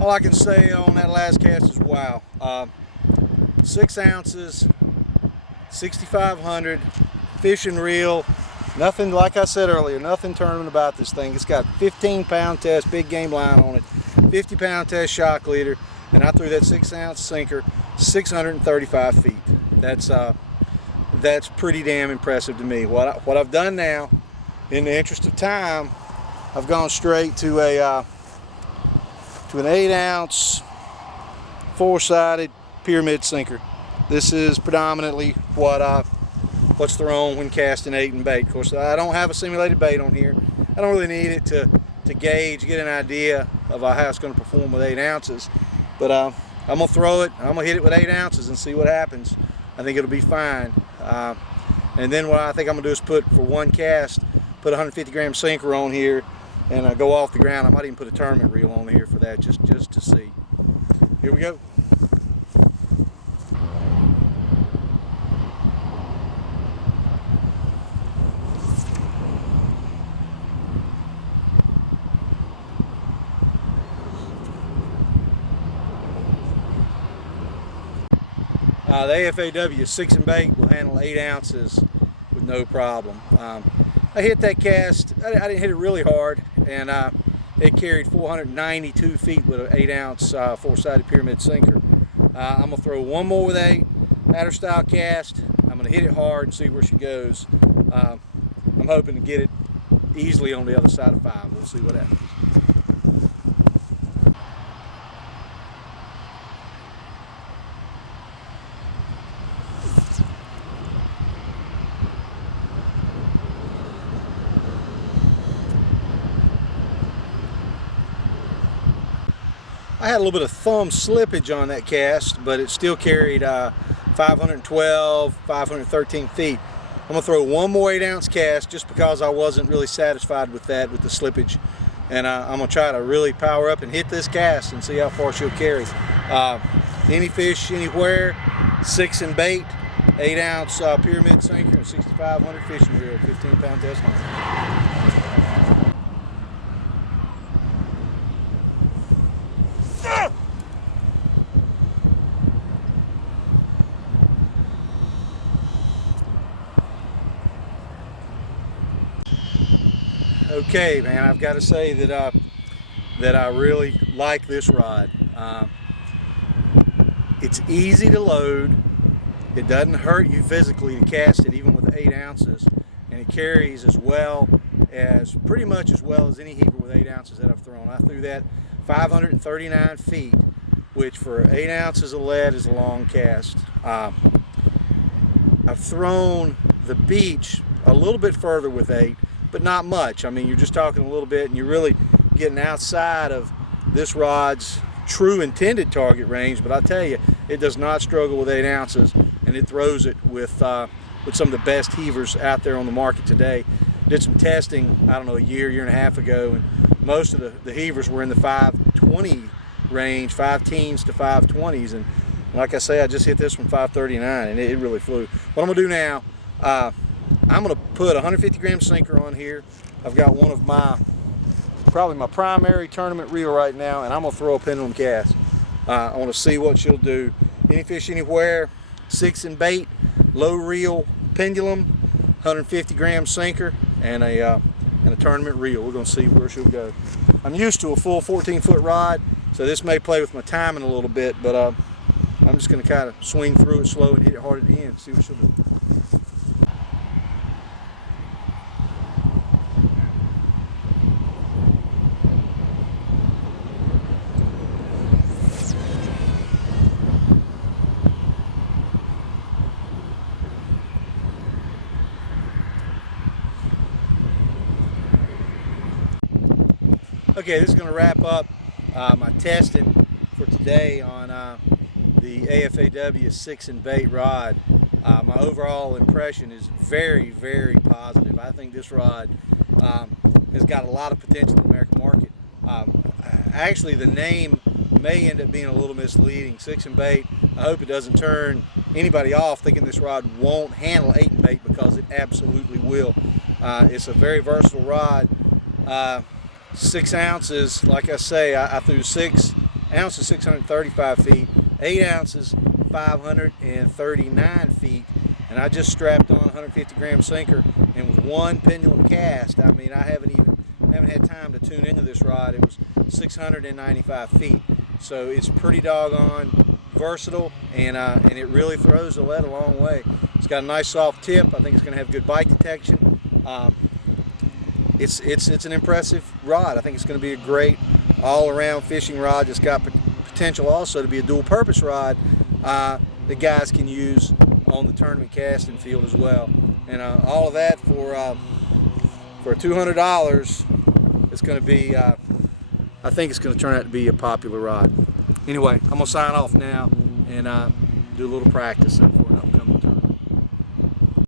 All I can say on that last cast is wow. 6 ounces, 6,500, fishing reel. Nothing, like I said earlier, nothing tournament about this thing. It's got 15-pound test, big game line on it, 50-pound test shock leader, and I threw that 6-ounce sinker 635 feet. That's pretty damn impressive to me. What I've done now, in the interest of time, I've gone straight to an 8-ounce, 4-sided pyramid sinker. This is predominantly what's thrown when casting 8-and-bait. Of course, I don't have a simulated bait on here. I don't really need it to gauge, get an idea of how it's going to perform with 8 ounces. But I'm going to throw it, I'm going to hit it with 8 ounces and see what happens. I think it'll be fine. And then what I think I'm going to do is put, for one cast, put a 150-gram sinker on here and go off the ground. I might even put a tournament reel on here for that, just to see. Here we go. The AFAW 6nbait will handle 8 ounces with no problem. I hit that cast, I didn't hit it really hard, and it carried 492 feet with an 8-ounce 4-sided pyramid sinker. I'm going to throw one more with 8, adder style cast. I'm going to hit it hard and see where she goes. I'm hoping to get it easily on the other side of 5. We'll see what happens. I had a little bit of thumb slippage on that cast, but it still carried 512, 513 feet. I'm going to throw one more 8-ounce cast just because I wasn't really satisfied with that, with the slippage. And I'm going to try to really power up and hit this cast and see how far she'll carry. Any fish, anywhere, 6nbait, 8-ounce pyramid sinker, and 6,500 fishing reel, 15-pound test line. Okay, man, I've got to say that I really like this rod. It's easy to load. It doesn't hurt you physically to cast it, even with 8 ounces, and it carries pretty much as well as any heaver with 8 ounces that I've thrown. I threw that 539 feet, which for 8 ounces of lead is a long cast. I've thrown the beach a little bit further with 8, but not much. I mean, you're just talking a little bit, and you're really getting outside of this rod's true intended target range. But I tell you, it does not struggle with 8 ounces, and it throws it with some of the best heavers out there on the market today. Did some testing, I don't know, a year and a half ago, and most of the heavers were in the 520 range, 5 teens to 520s, and like I say, I just hit this one 539, and it really flew. What I'm gonna do now, I'm going to put a 150-gram sinker on here. I've got one of probably my primary tournament reel right now, and I'm going to throw a pendulum cast. I want to see what she'll do. Any fish, anywhere, 6nbait, low reel, pendulum, 150-gram sinker, and a tournament reel. We're going to see where she'll go. I'm used to a full 14-foot rod, so this may play with my timing a little bit, but I'm just going to kind of swing through it slow and hit it hard at the end, see what she'll do. Okay, this is going to wrap up my testing for today on the AFAW 6nbait rod. My overall impression is very, very positive. I think this rod has got a lot of potential in the American market. Actually, the name may end up being a little misleading. 6nbait, I hope it doesn't turn anybody off thinking this rod won't handle 8nbait, because it absolutely will. It's a very versatile rod. 6 ounces, like I say, I threw 6 ounces 635 feet, 8 ounces 539 feet, and I just strapped on a 150 gram sinker, and with one pendulum cast, I mean, I haven't had time to tune into this rod. It was 695 feet, so it's pretty doggone versatile, and it really throws the lead a long way. It's got a nice soft tip. I think it's going to have good bite detection. It's an impressive rod. I think it's going to be a great all-around fishing rod. It's got potential also to be a dual-purpose rod that guys can use on the tournament casting field as well. And all of that for $200. It's going to be, I think it's going to turn out to be a popular rod. Anyway, I'm going to sign off now and do a little practicing for an upcoming.